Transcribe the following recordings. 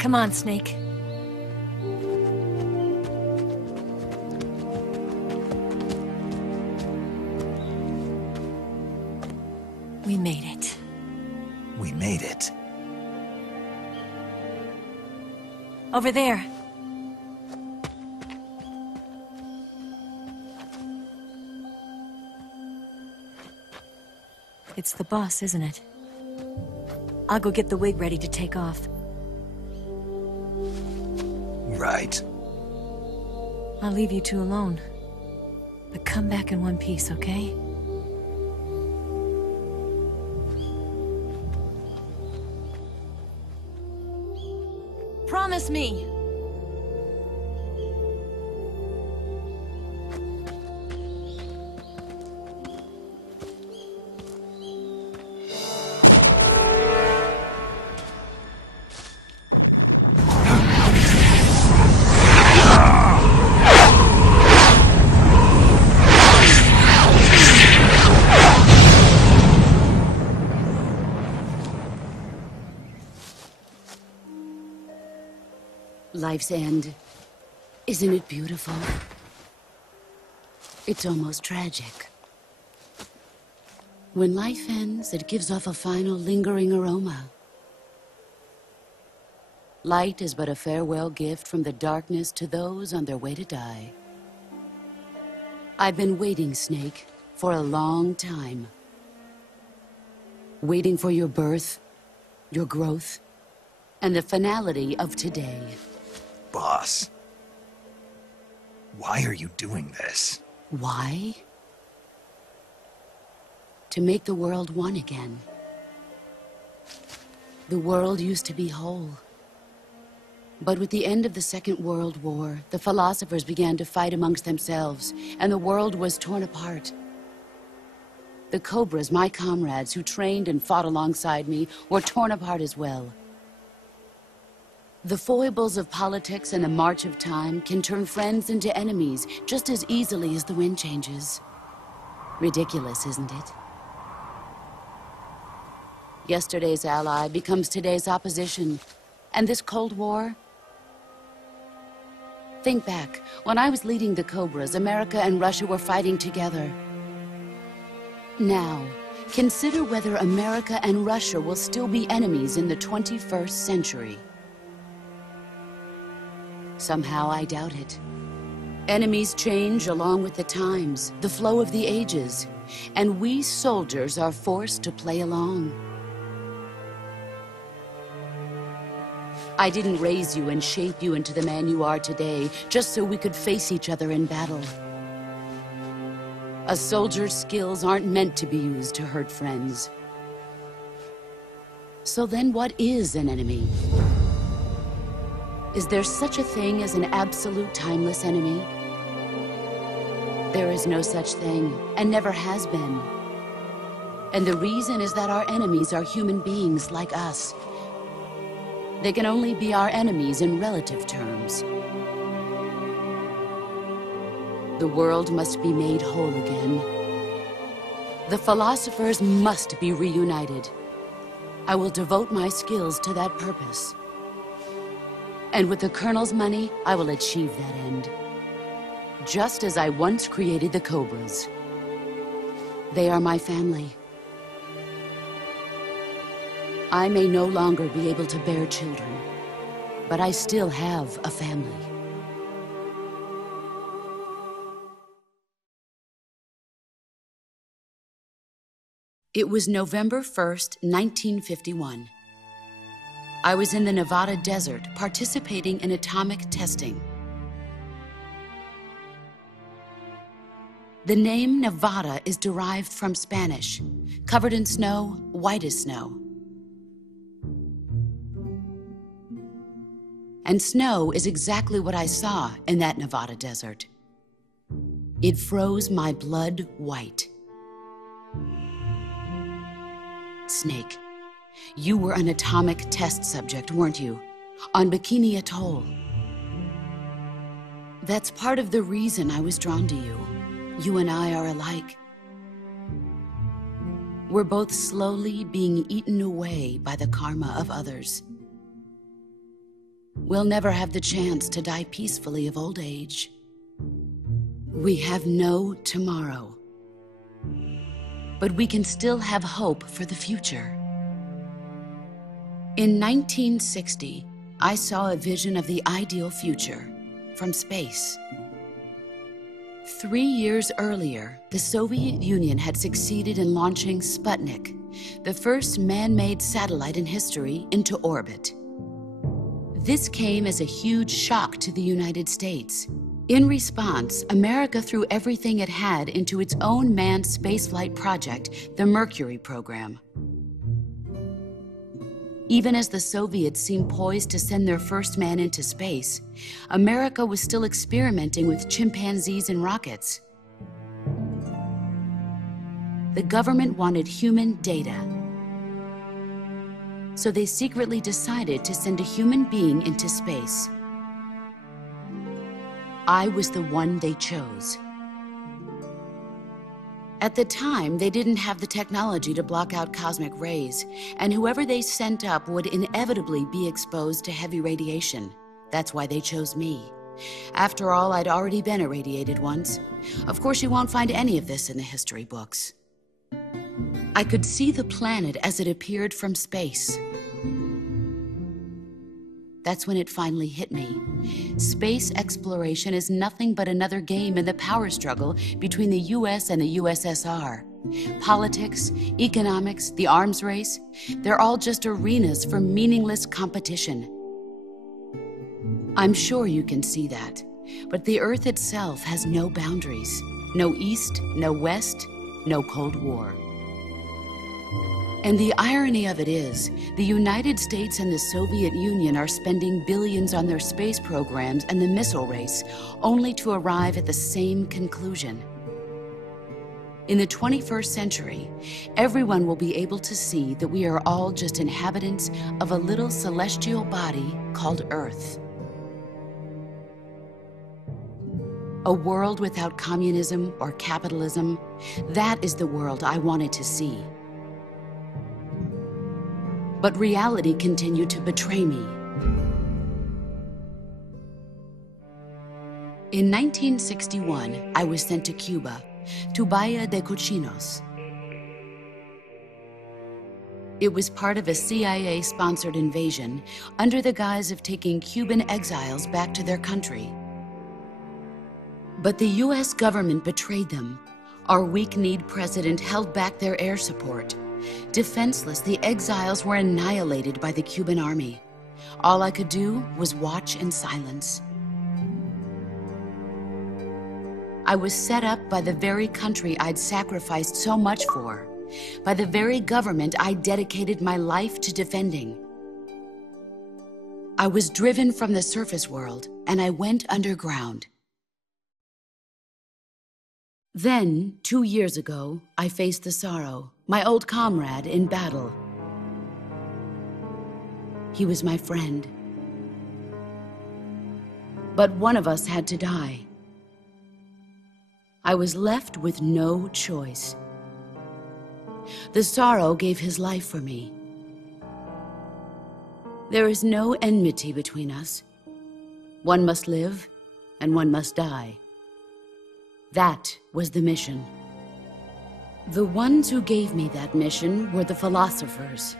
Come on, Snake. We made it. We made it. Over there. It's the boss, isn't it? I'll go get the wig ready to take off. Right. I'll leave you two alone. But come back in one piece, okay? Promise me! Life's end. Isn't it beautiful? It's almost tragic. When life ends, it gives off a final lingering aroma. Light is but a farewell gift from the darkness to those on their way to die. I've been waiting, Snake, for a long time. Waiting for your birth, your growth, and the finality of today. Boss. Why are you doing this? Why? To make the world one again. The world used to be whole. But with the end of the Second World War, the philosophers began to fight amongst themselves, and the world was torn apart. The Cobras, my comrades who trained and fought alongside me, were torn apart as well. The foibles of politics and the march of time can turn friends into enemies just as easily as the wind changes. Ridiculous, isn't it? Yesterday's ally becomes today's opposition. And this Cold War? Think back. When I was leading the Cobras, America and Russia were fighting together. Now, consider whether America and Russia will still be enemies in the 21st century. Somehow I doubt it. Enemies change along with the times, the flow of the ages, and we soldiers are forced to play along. I didn't raise you and shape you into the man you are today just so we could face each other in battle. A soldier's skills aren't meant to be used to hurt friends. So then what is an enemy? Is there such a thing as an absolute timeless enemy? There is no such thing, and never has been. And the reason is that our enemies are human beings like us. They can only be our enemies in relative terms. The world must be made whole again. The philosophers must be reunited. I will devote my skills to that purpose. And with the Colonel's money, I will achieve that end. Just as I once created the Cobras. They are my family. I may no longer be able to bear children, but I still have a family. It was November 1st, 1951. I was in the Nevada desert participating in atomic testing. The name Nevada is derived from Spanish, covered in snow, white as snow. And snow is exactly what I saw in that Nevada desert. It froze my blood white. Snake, you were an atomic test subject, weren't you? On Bikini Atoll. That's part of the reason I was drawn to you. You and I are alike. We're both slowly being eaten away by the karma of others. we'll never have the chance to die peacefully of old age. We have no tomorrow. But we can still have hope for the future. In 1960, I saw a vision of the ideal future from space. 3 years earlier, the Soviet Union had succeeded in launching Sputnik, the first man-made satellite in history, into orbit. This came as a huge shock to the United States. In response, America threw everything it had into its own manned spaceflight project, the Mercury program. Even as the Soviets seemed poised to send their first man into space, America was still experimenting with chimpanzees and rockets. The government wanted human data, so they secretly decided to send a human being into space. I was the one they chose. At the time, they didn't have the technology to block out cosmic rays, and whoever they sent up would inevitably be exposed to heavy radiation. That's why they chose me. After all, I'd already been irradiated once. Of course, you won't find any of this in the history books. I could see the planet as it appeared from space. That's when it finally hit me. Space exploration is nothing but another game in the power struggle between the US and the USSR. Politics, economics, the arms race, they're all just arenas for meaningless competition. I'm sure you can see that, but the Earth itself has no boundaries. No East, no West, no Cold War. And the irony of it is, the United States and the Soviet Union are spending billions on their space programs and the missile race, only to arrive at the same conclusion. In the 21st century, everyone will be able to see that we are all just inhabitants of a little celestial body called Earth. A world without communism or capitalism, that is the world I wanted to see. But reality continued to betray me. In 1961, I was sent to Cuba, to Bahia de Cochinos. It was part of a CIA-sponsored invasion under the guise of taking Cuban exiles back to their country. But the US government betrayed them. Our weak-kneed president held back their air support. Defenseless, the exiles were annihilated by the Cuban army. All I could do was watch in silence. I was set up by the very country I'd sacrificed so much for, by the very government I dedicated my life to defending. I was driven from the surface world, and I went underground. Then, 2 years ago, I faced the Sorrow, my old comrade in battle. He was my friend. But one of us had to die. I was left with no choice. The Sorrow gave his life for me. There is no enmity between us. One must live, and one must die. That was the mission. The ones who gave me that mission were the philosophers.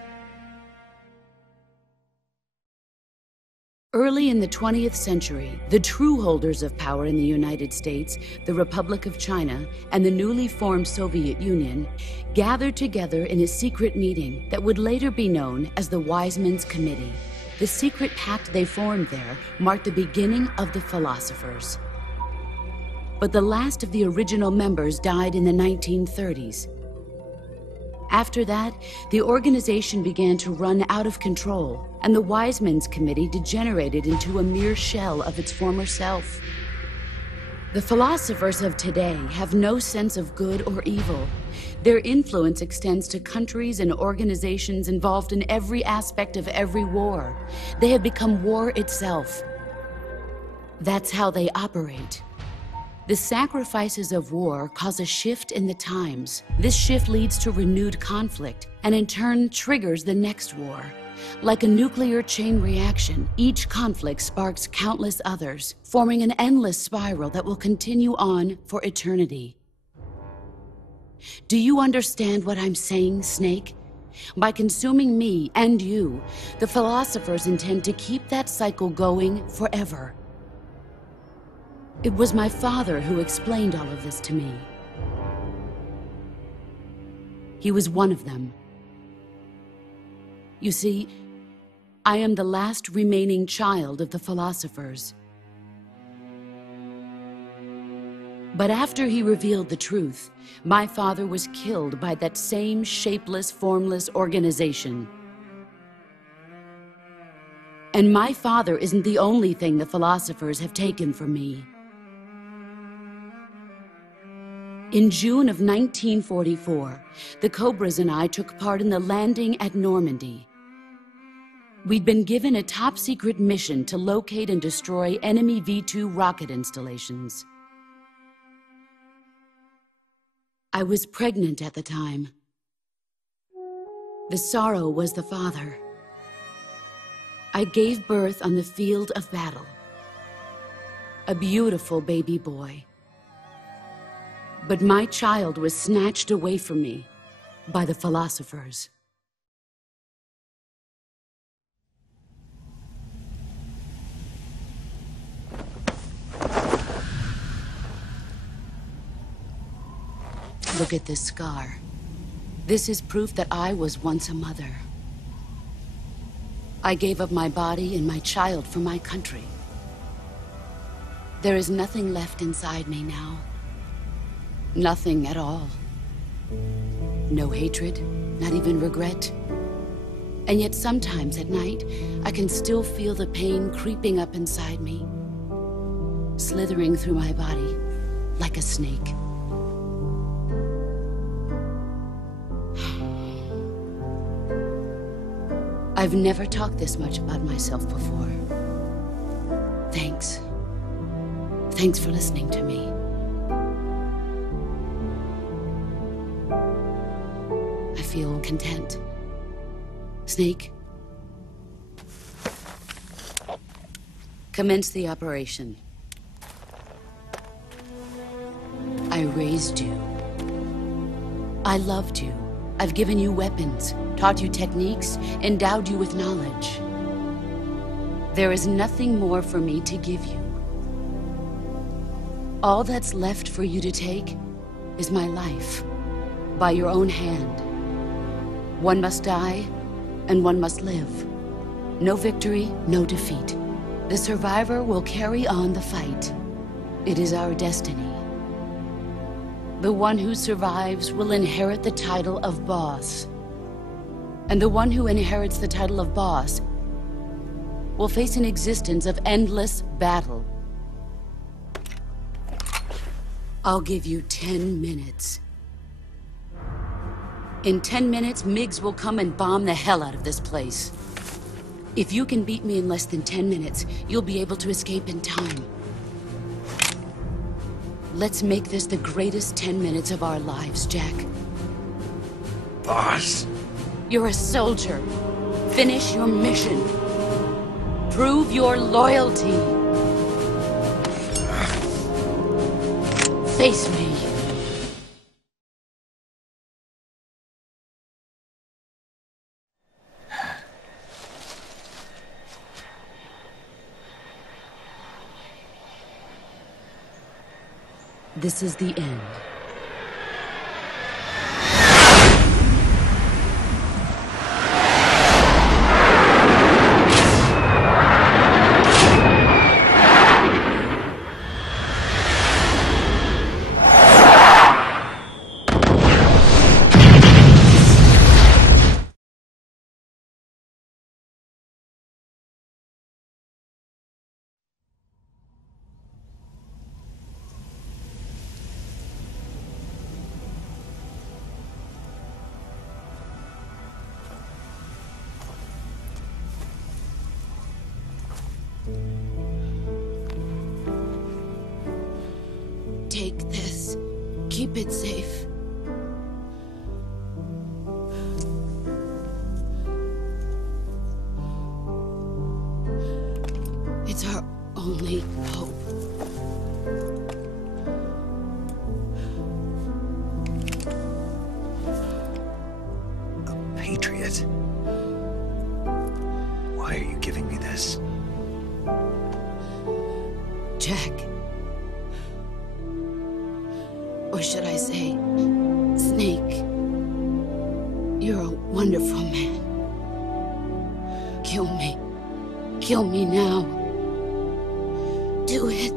Early in the 20th century, the true holders of power in the United States, the Republic of China, and the newly formed Soviet Union gathered together in a secret meeting that would later be known as the Wiseman's Committee. The secret pact they formed there marked the beginning of the philosophers. But the last of the original members died in the 1930s. After that, the organization began to run out of control, and the Wiseman's Committee degenerated into a mere shell of its former self. The philosophers of today have no sense of good or evil. Their influence extends to countries and organizations involved in every aspect of every war. They have become war itself. That's how they operate. The sacrifices of war cause a shift in the times. This shift leads to renewed conflict, and in turn triggers the next war. Like a nuclear chain reaction, each conflict sparks countless others, forming an endless spiral that will continue on for eternity. Do you understand what I'm saying, Snake? By consuming me and you, the philosophers intend to keep that cycle going forever. It was my father who explained all of this to me. He was one of them. You see, I am the last remaining child of the philosophers. But after he revealed the truth, my father was killed by that same shapeless, formless organization. And my father isn't the only thing the philosophers have taken from me. In June of 1944, the Cobras and I took part in the landing at Normandy. We'd been given a top-secret mission to locate and destroy enemy V-2 rocket installations. I was pregnant at the time. The sorrow was the father. I gave birth on the field of battle. A beautiful baby boy. But my child was snatched away from me by the philosophers. Look at this scar. This is proof that I was once a mother. I gave up my body and my child for my country. There is nothing left inside me now. Nothing at all. No hatred, not even regret. And yet sometimes at night, I can still feel the pain creeping up inside me, slithering through my body like a snake. I've never talked this much about myself before. Thanks. Thanks for listening to me. I feel content. Snake, commence the operation. I raised you. I loved you. I've given you weapons, taught you techniques, endowed you with knowledge. There is nothing more for me to give you. All that's left for you to take is my life, by your own hand. One must die, and one must live. No victory, no defeat. The survivor will carry on the fight. It is our destiny. The one who survives will inherit the title of boss. And the one who inherits the title of boss will face an existence of endless battle. I'll give you 10 minutes. In 10 minutes, MiGs will come and bomb the hell out of this place. If you can beat me in less than 10 minutes, you'll be able to escape in time. Let's make this the greatest 10 minutes of our lives, Jack. Boss. You're a soldier. Finish your mission. Prove your loyalty. Face me. This is the end. Take this. Keep it safe. only hope. A patriot? Why are you giving me this? Jack. Or should I say, Snake. You're a wonderful man. Kill me. Kill me now. Do it.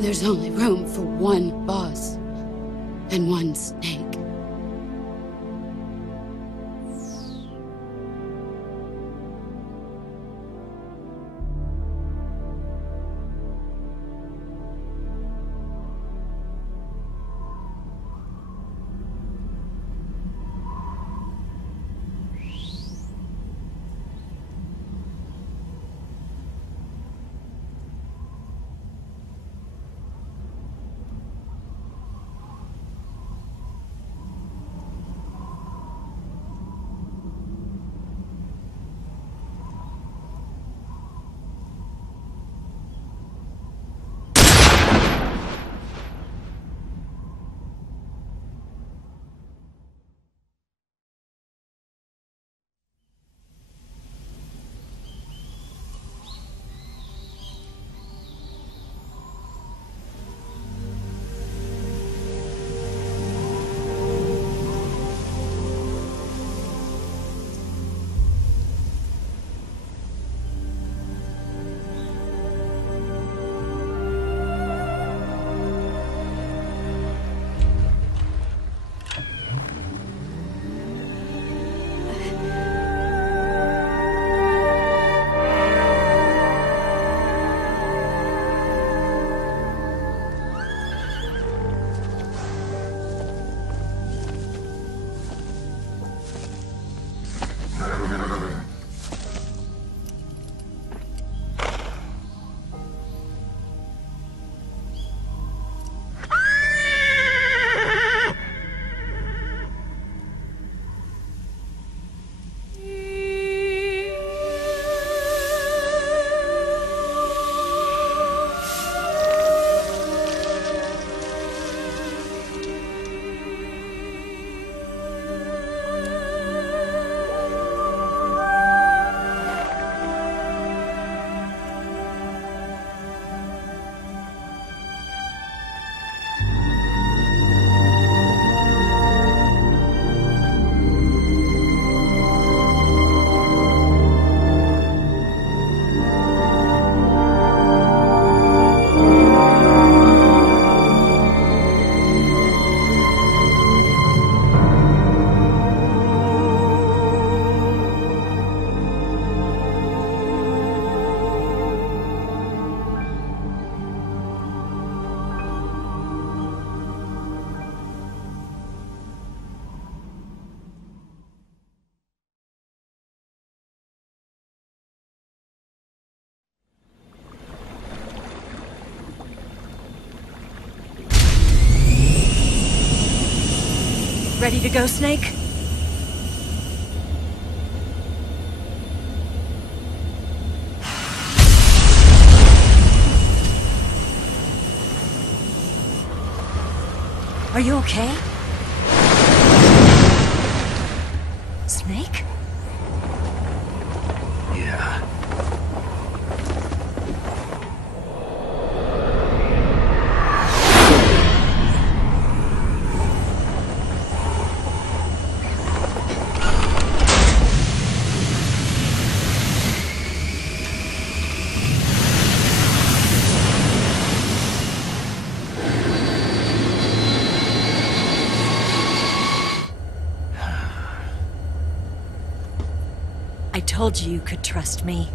There's only room for one boss and one Snake. Ready to go, Snake? Are you okay? Snake? Yeah. I told you you could trust me.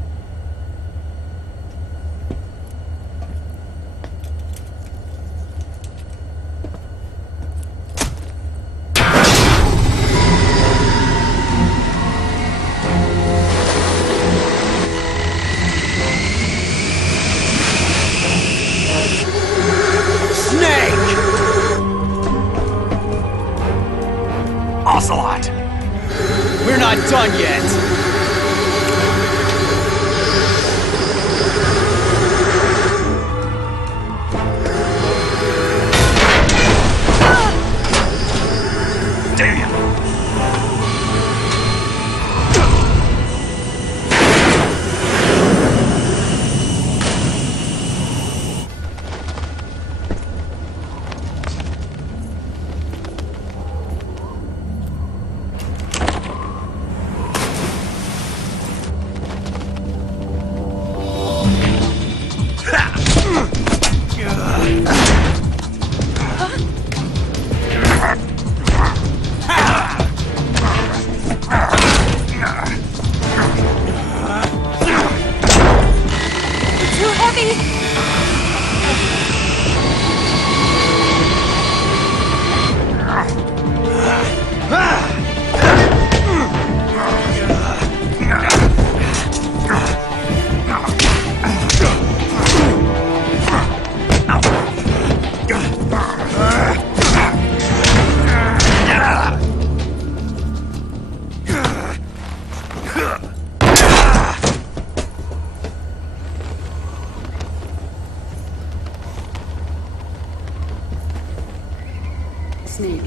Snake,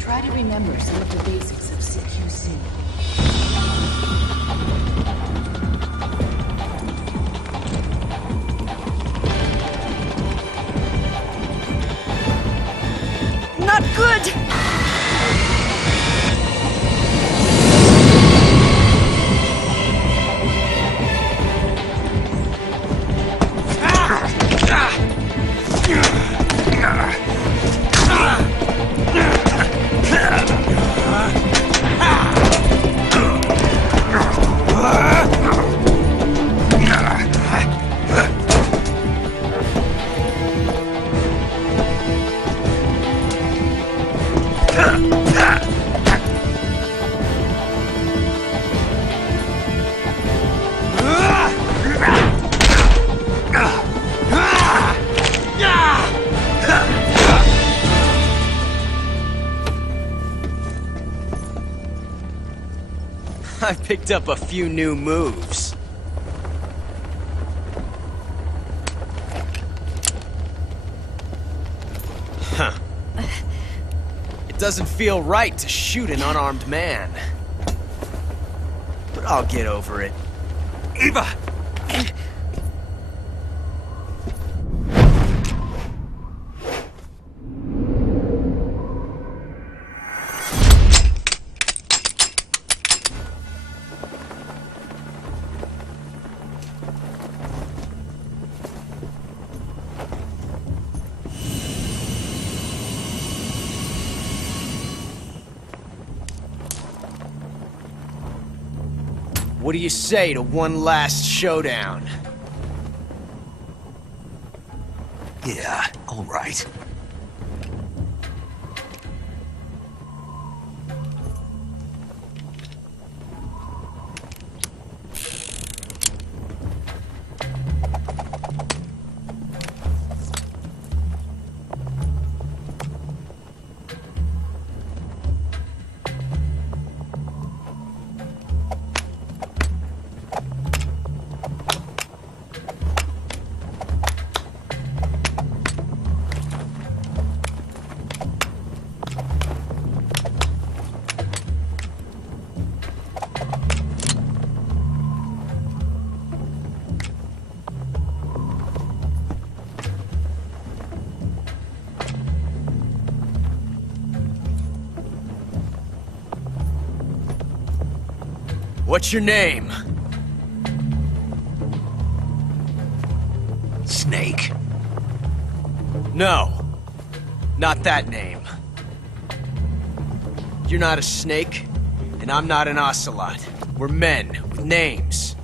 try to remember some of the basics of CQC. Not good! I picked up a few new moves. Huh. It doesn't feel right to shoot an unarmed man. But I'll get over it. Eva! What do you say to one last showdown? Yeah, all right. What's your name? Snake. No. Not that name. You're not a snake, and I'm not an ocelot. We're men with names.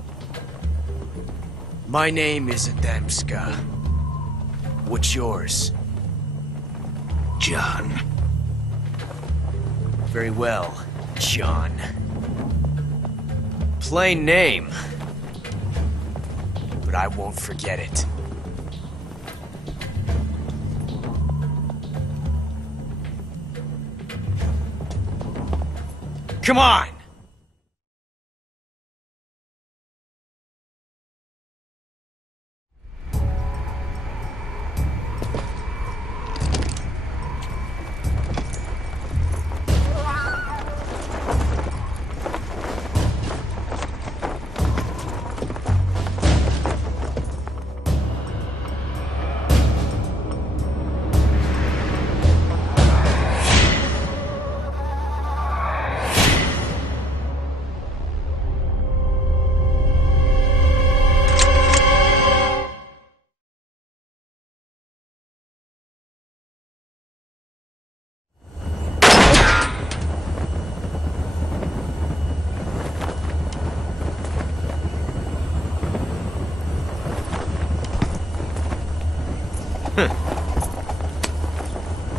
My name is Adamska. What's yours? John. Very well, John. Plain name. But I won't forget it. Come on!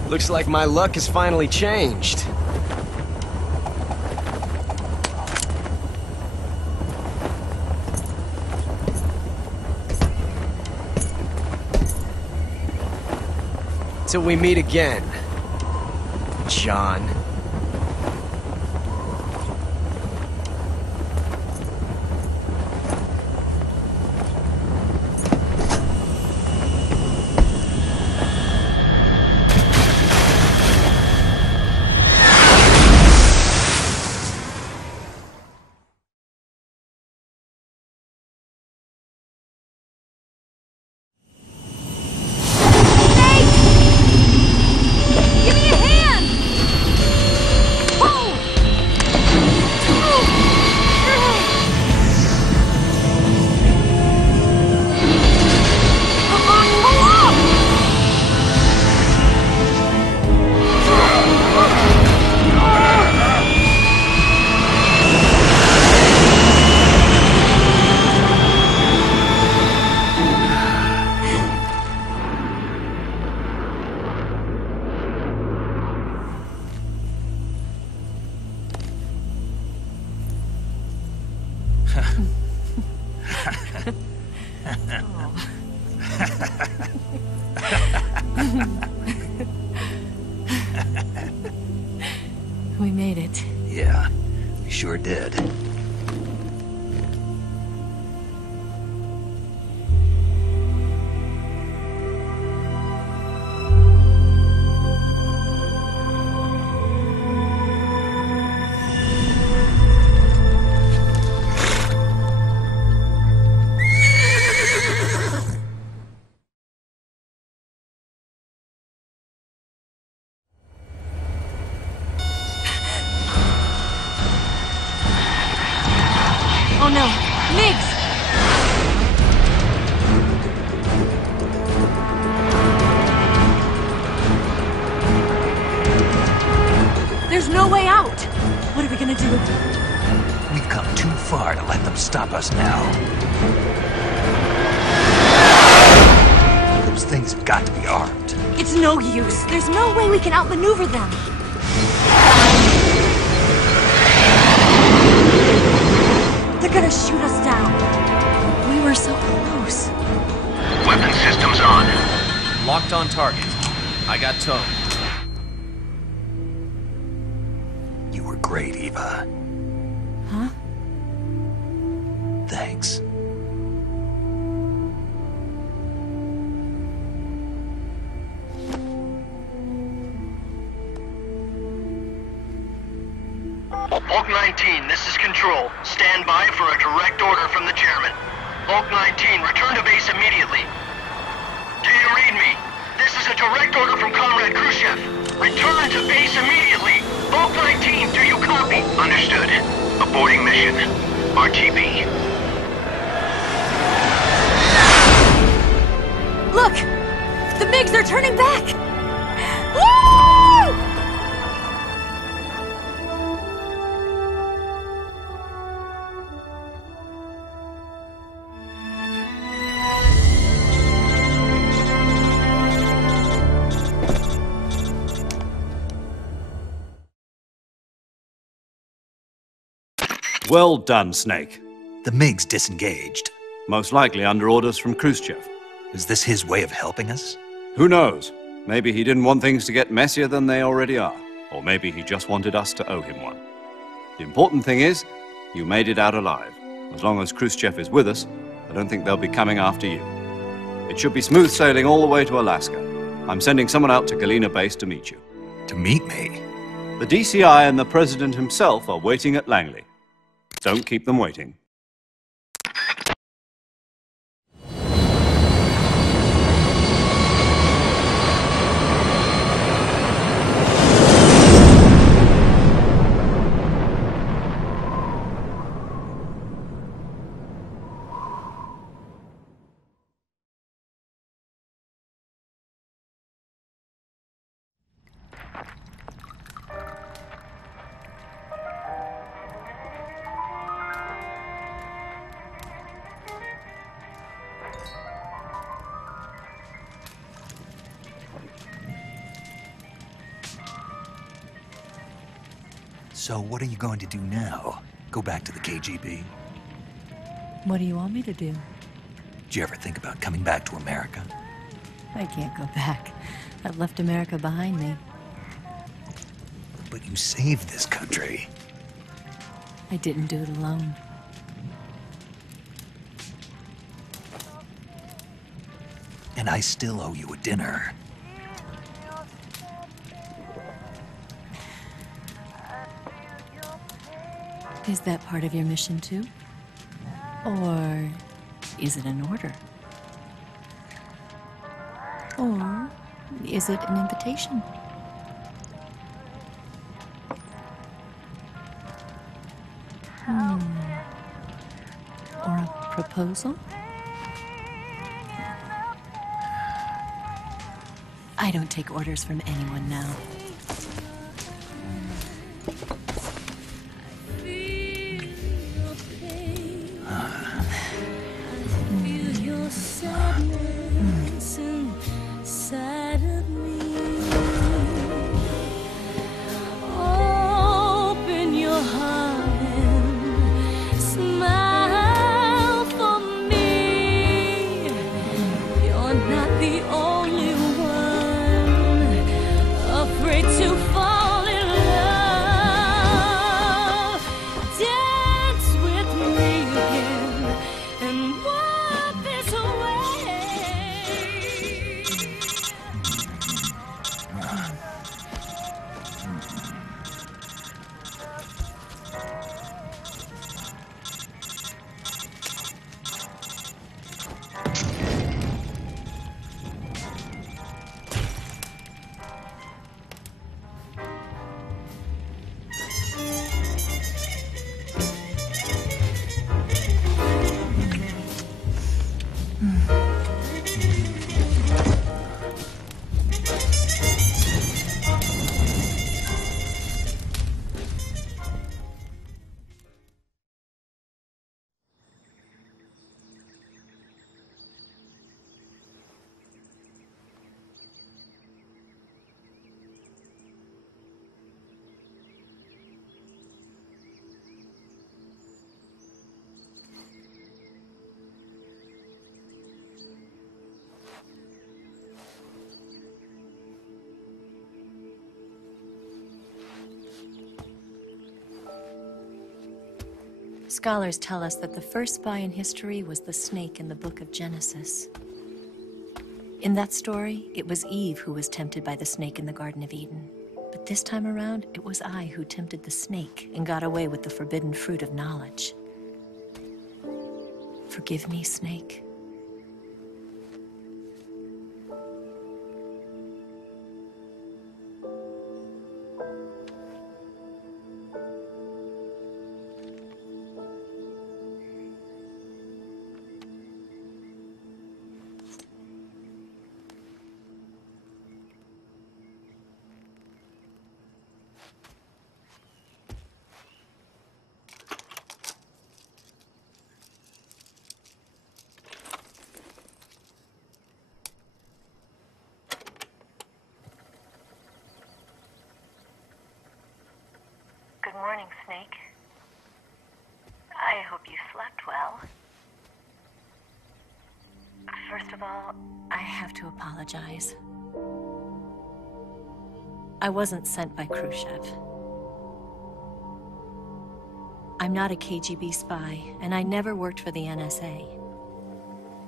Looks like my luck has finally changed. Till we meet again, John. sure did. Oh no! Migs! There's no way out! What are we gonna do? We've come too far to let them stop us now. Those things have got to be armed. It's no use. There's no way we can outmaneuver them. They're gonna shoot us down. We were so close. Weapon systems on. Locked on target. I got towed. You were great, Eva. Huh? Thanks. Hulk 19, this is Control. Stand by for a direct order from the chairman. Hulk 19, return to base immediately. Do you read me? This is a direct order from Comrade Khrushchev. Return to base immediately. Hulk 19, do you copy? Understood. Aborting mission. RTB. Look! The MiGs are turning back! Woo! Well done, Snake. The MiGs disengaged. Most likely under orders from Khrushchev. Is this his way of helping us? Who knows? Maybe he didn't want things to get messier than they already are. Or maybe he just wanted us to owe him one. The important thing is, you made it out alive. As long as Khrushchev is with us, I don't think they'll be coming after you. It should be smooth sailing all the way to Alaska. I'm sending someone out to Galena Base to meet you. To meet me? The DCI and the President himself are waiting at Langley. Don't keep them waiting. So what are you going to do now? Go back to the KGB? What do you want me to do? Did you ever think about coming back to America? I can't go back. I've left America behind me. But you saved this country. I didn't do it alone. And I still owe you a dinner. Is that part of your mission too? Or is it an order? Or is it an invitation? Or a proposal? I don't take orders from anyone now. Not the only one afraid. Scholars tell us that the first spy in history was the snake in the book of Genesis. In that story, it was Eve who was tempted by the snake in the Garden of Eden. But this time around, it was I who tempted the snake and got away with the forbidden fruit of knowledge. Forgive me, Snake. Good morning, Snake. I hope you slept well. First of all, I have to apologize. I wasn't sent by Khrushchev. I'm not a KGB spy, and I never worked for the NSA.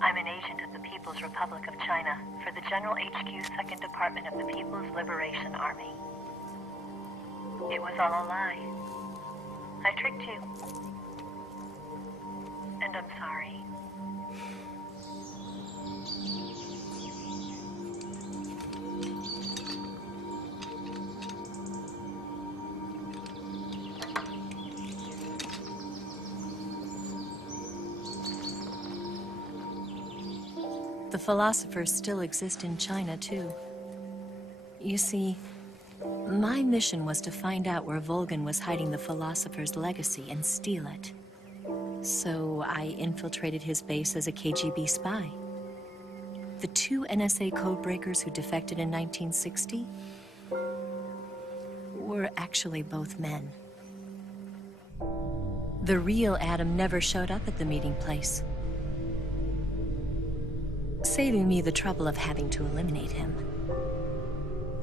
I'm an agent of the People's Republic of China for the General HQ 2nd Department of the People's Liberation Army. It was all a lie. I tricked you. And I'm sorry. The philosophers still exist in China, too. You see, my mission was to find out where Volgin was hiding the philosopher's legacy and steal it. So I infiltrated his base as a KGB spy. The 2 NSA codebreakers who defected in 1960 were actually both men. The real Adam never showed up at the meeting place, saving me the trouble of having to eliminate him.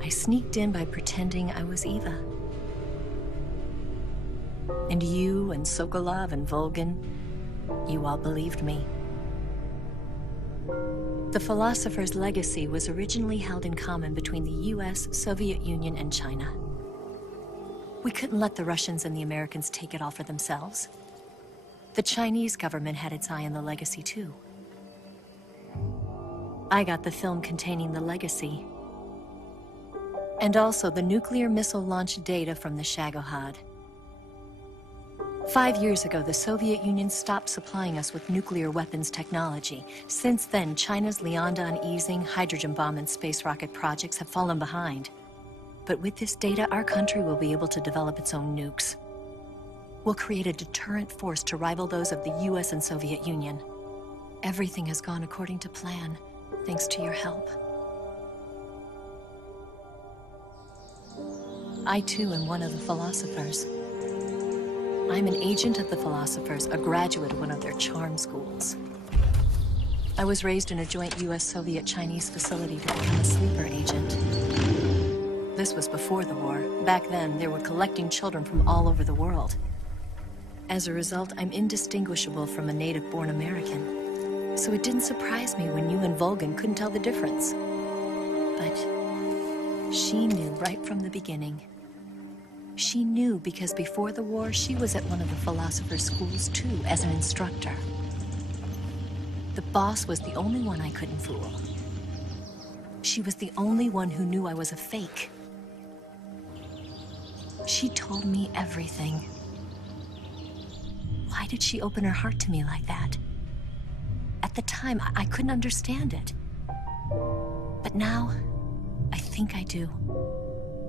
I sneaked in by pretending I was Eva. And you and Sokolov and Volgin, you all believed me. The philosopher's legacy was originally held in common between the US, Soviet Union, and China. We couldn't let the Russians and the Americans take it all for themselves. The Chinese government had its eye on the legacy too. I got the film containing the legacy, and also the nuclear missile launch data from the Shagohod. 5 years ago, the Soviet Union stopped supplying us with nuclear weapons technology. Since then, China's Liaodong easing, hydrogen bomb, and space rocket projects have fallen behind. But with this data, our country will be able to develop its own nukes. We'll create a deterrent force to rival those of the US and Soviet Union. Everything has gone according to plan, thanks to your help. I too am one of the philosophers. I'm an agent of the philosophers, a graduate of one of their charm schools. I was raised in a joint US-Soviet-Chinese facility to become a sleeper agent. This was before the war. Back then, they were collecting children from all over the world. As a result, I'm indistinguishable from a native-born American. So it didn't surprise me when you and Volgin couldn't tell the difference. But she knew right from the beginning. She knew because before the war, she was at one of the philosopher's schools too, as an instructor. The boss was the only one I couldn't fool. She was the only one who knew I was a fake. She told me everything. Why did she open her heart to me like that? At the time, I couldn't understand it. But now, I think I do.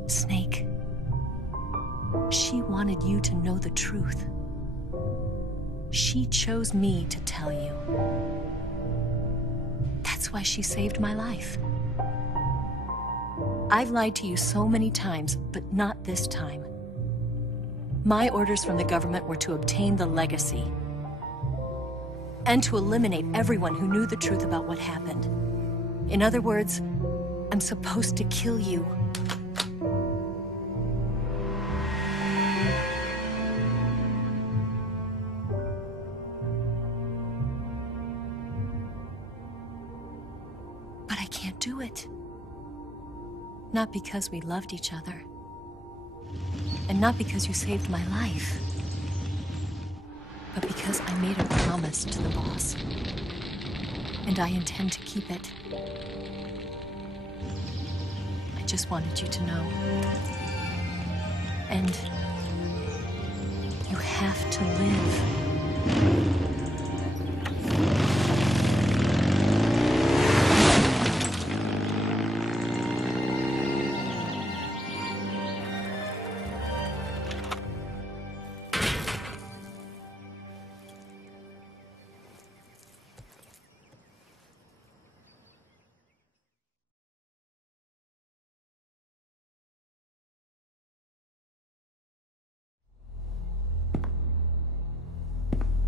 Snake. She wanted you to know the truth. She chose me to tell you. That's why she saved my life. I've lied to you so many times, but not this time. My orders from the government were to obtain the legacy and to eliminate everyone who knew the truth about what happened. In other words, I'm supposed to kill you. can't do it. Not because we loved each other. And not because you saved my life. But because I made a promise to the boss. And I intend to keep it. I just wanted you to know. And you have to live.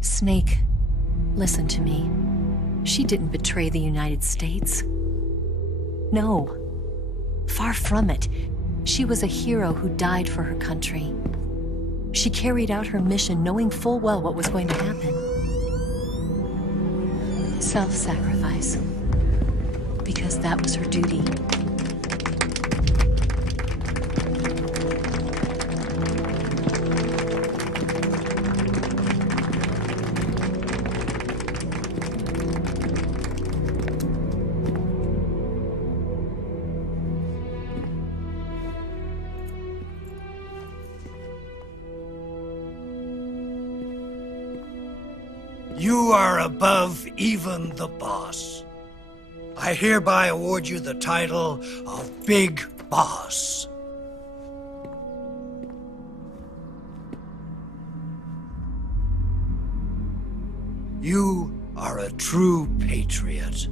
Snake, listen to me. She didn't betray the United States. No. Far from it. She was a hero who died for her country. She carried out her mission knowing full well what was going to happen. Self-sacrifice. Because that was her duty. You are above even the boss. I hereby award you the title of Big Boss. You are a true patriot.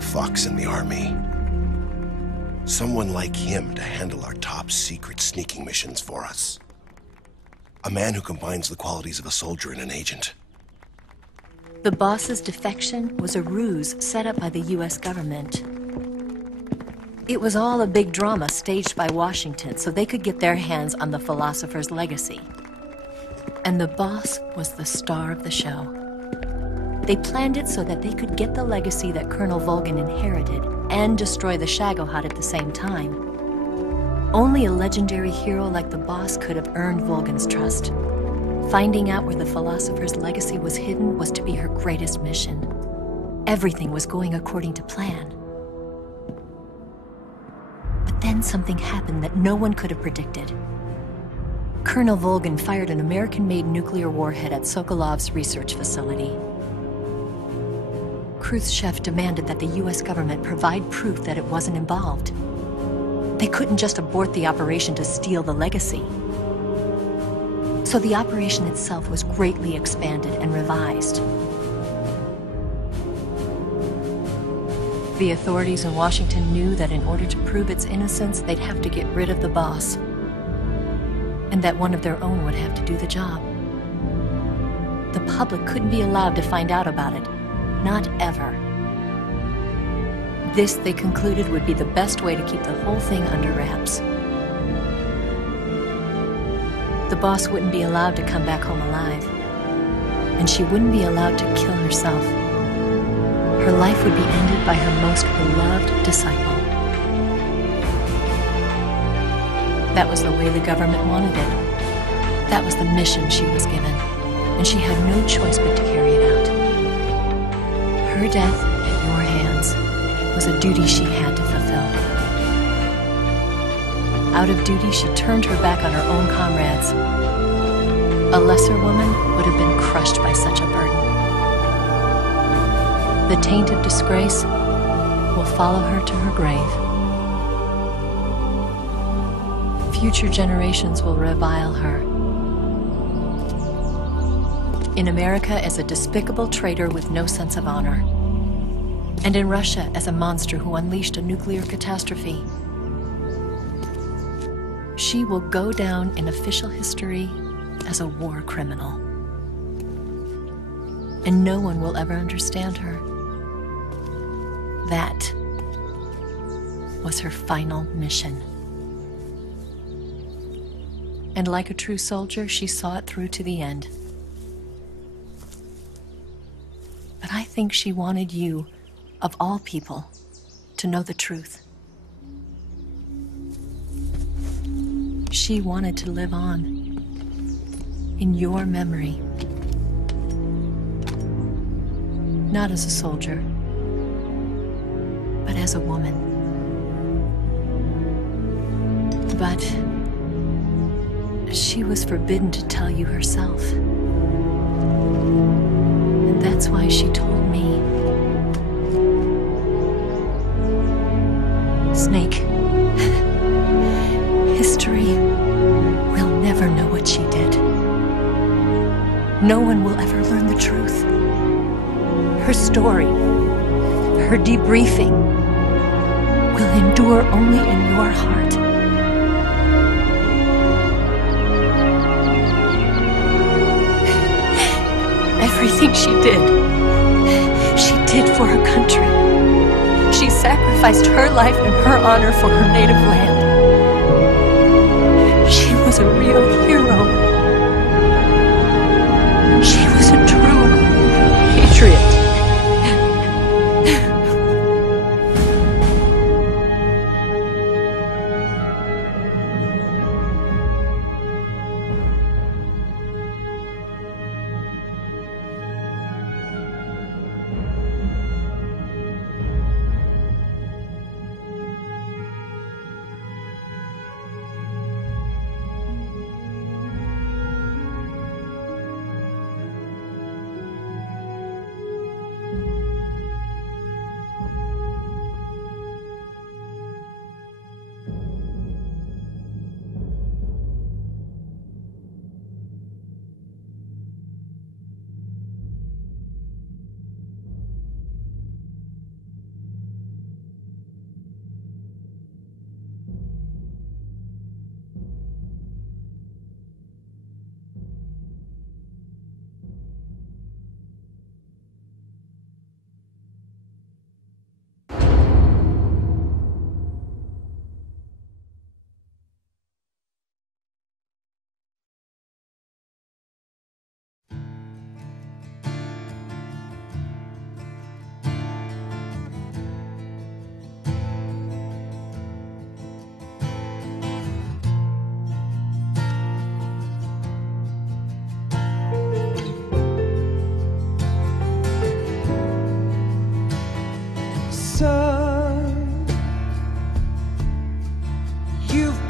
Fox in the army. Someone like him to handle our top secret sneaking missions for us. A man who combines the qualities of a soldier and an agent. The boss's defection was a ruse set up by the US government. It was all a big drama staged by Washington so they could get their hands on the philosopher's legacy. And the boss was the star of the show. They planned it so that they could get the legacy that Colonel Volgin inherited and destroy the Shagohod at the same time. Only a legendary hero like the boss could have earned Volgin's trust. Finding out where the philosopher's legacy was hidden was to be her greatest mission. Everything was going according to plan. But then something happened that no one could have predicted. Colonel Volgin fired an American-made nuclear warhead at Sokolov's research facility. Khrushchev demanded that the US government provide proof that it wasn't involved. They couldn't just abort the operation to steal the legacy. So the operation itself was greatly expanded and revised. The authorities in Washington knew that in order to prove its innocence, they'd have to get rid of the boss. And that one of their own would have to do the job. The public couldn't be allowed to find out about it. Not ever. This, they concluded, would be the best way to keep the whole thing under wraps. The boss wouldn't be allowed to come back home alive. And she wouldn't be allowed to kill herself. Her life would be ended by her most beloved disciple. That was the way the government wanted it. That was the mission she was given. And she had no choice but to carry it out. Her death at your hands was a duty she had to fulfill. Out of duty, she turned her back on her own comrades. A lesser woman would have been crushed by such a burden. The taint of disgrace will follow her to her grave. Future generations will revile her. In America as a despicable traitor with no sense of honor. And in Russia as a monster who unleashed a nuclear catastrophe. She will go down in official history as a war criminal. And no one will ever understand her. That was her final mission. And like a true soldier, she saw it through to the end. But I think she wanted you, of all people, to know the truth. She wanted to live on in your memory. Not as a soldier, but as a woman. But she was forbidden to tell you herself. And that's why she told me. Snake, history will never know what she did. No one will ever learn the truth. Her story, her debriefing, will endure only in your heart. Everything she did for her country. She sacrificed her life and her honor for her native land. She was a real hero. She was a true patriot.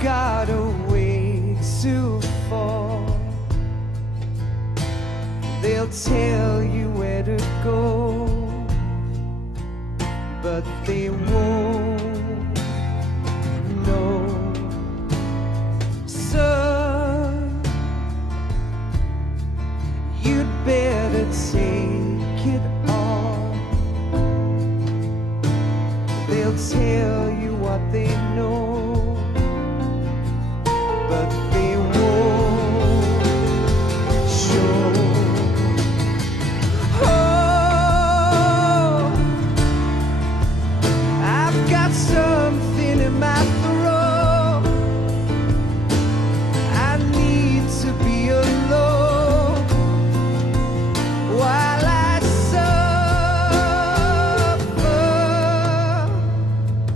got a ways to fall. They'll tell you where to go, but they won't know. Son, you'd better take it all. They'll tell you what they know, but they won't show. Oh, I've got something in my throat. I need to be alone while I suffer.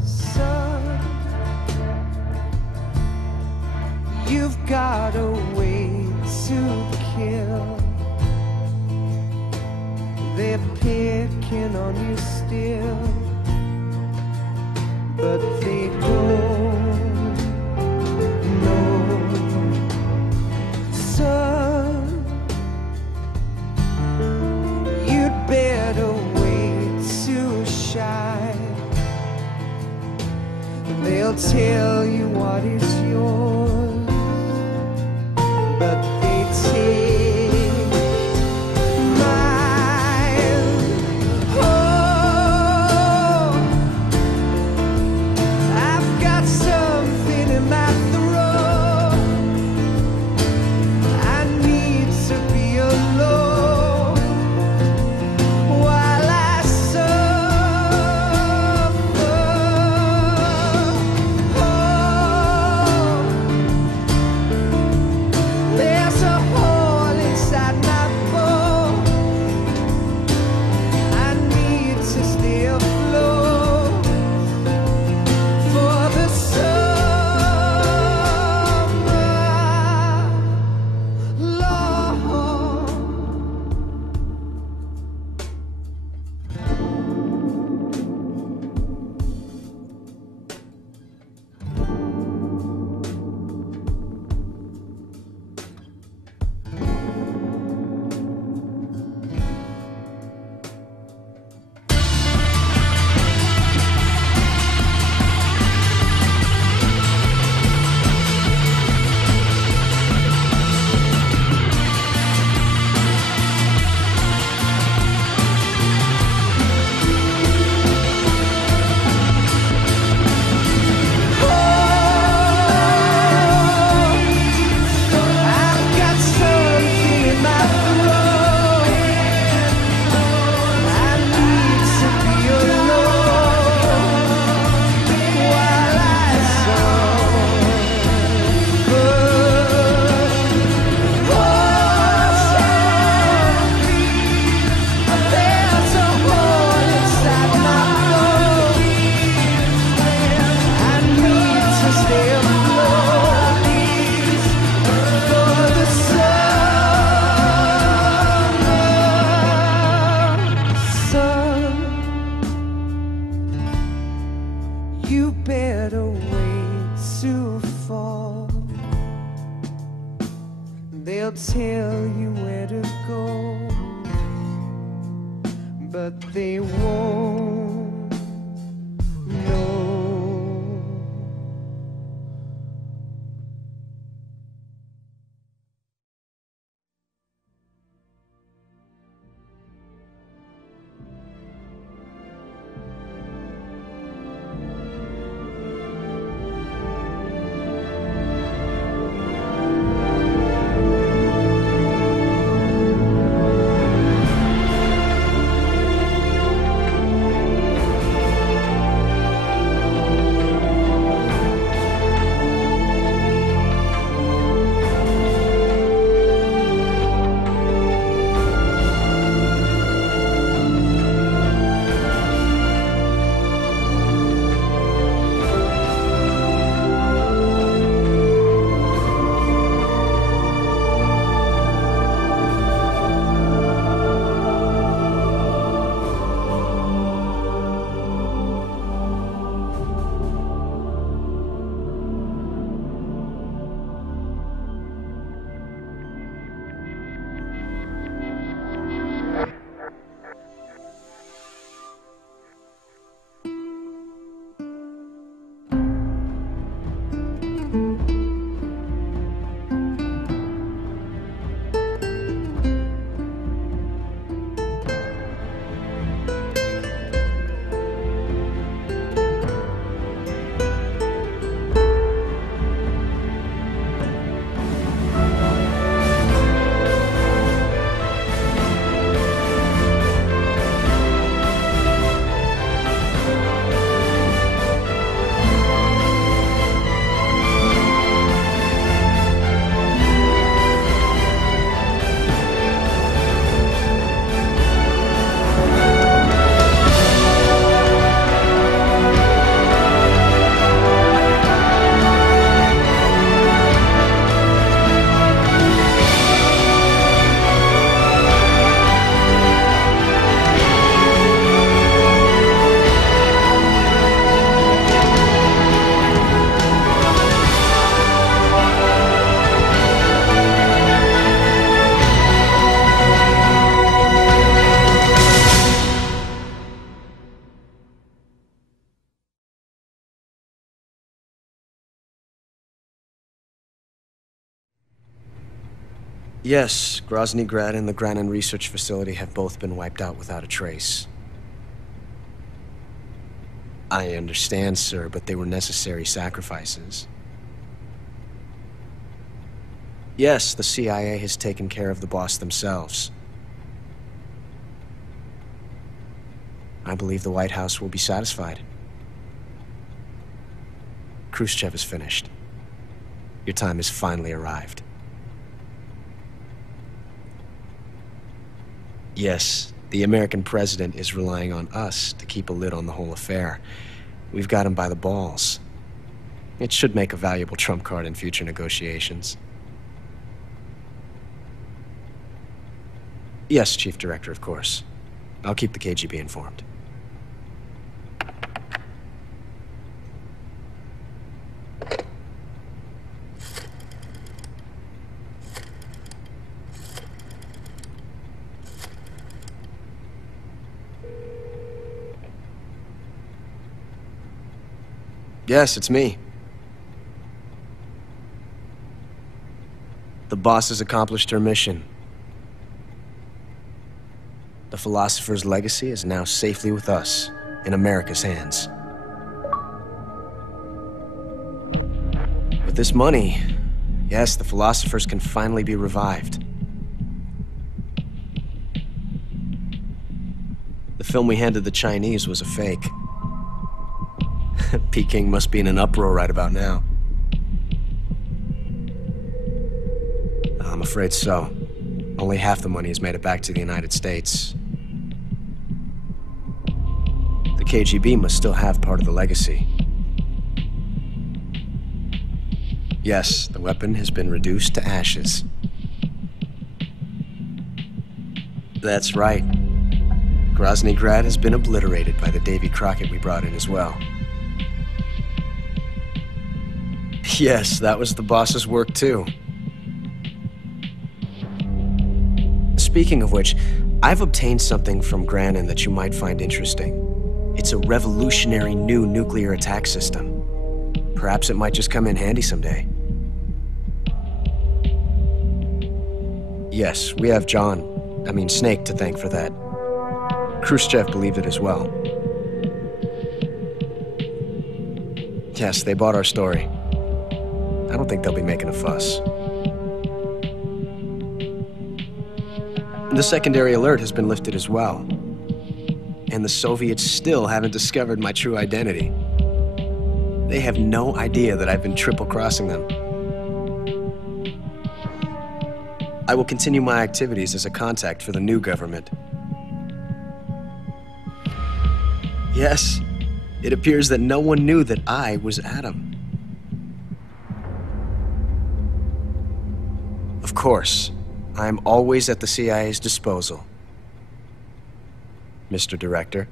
Son, you've got a way to kill. They're picking on you still, but they don't They'll tell you what is yours, but they take mine. Oh, I've got something in my throat. I need to be alone while I suffer. Oh, there's a hole inside my bones. I need to stay afloat for the summer, Lord. I've got something in my throat. I need to be alone while I suffer. There's a hole inside my bones. I need to stay afloat for the summer. Sun, you better wait to fall. They'll tell you where to go, but they won't know. Yes, Grozny Grad and the Granin Research Facility have both been wiped out without a trace. I understand, sir, but they were necessary sacrifices. Yes, the CIA has taken care of the boss themselves. I believe the White House will be satisfied. Khrushchev is finished. Your time has finally arrived. Yes, the American president is relying on us to keep a lid on the whole affair. We've got him by the balls. It should make a valuable trump card in future negotiations. Yes, Chief Director, of course. I'll keep the KGB informed. Yes, it's me. The boss has accomplished her mission. The Philosopher's legacy is now safely with us, in America's hands. With this money, yes, the Philosophers can finally be revived. The film we handed the Chinese was a fake. Peking must be in an uproar right about now. I'm afraid so. Only half the money has made it back to the United States. The KGB must still have part of the legacy. Yes, the weapon has been reduced to ashes. That's right. Grozny Grad has been obliterated by the Davy Crockett we brought in as well. Yes, that was the boss's work too. Speaking of which, I've obtained something from Granin that you might find interesting. It's a revolutionary new nuclear attack system. Perhaps it might just come in handy someday. Yes, we have Snake to thank for that. Khrushchev believed it as well. Yes, they bought our story. I don't think they'll be making a fuss. The secondary alert has been lifted as well. And the Soviets still haven't discovered my true identity. They have no idea that I've been triple-crossing them. I will continue my activities as a contact for the new government. Yes, it appears that no one knew that I was Adam. Of course, I am always at the CIA's disposal, Mr. Director.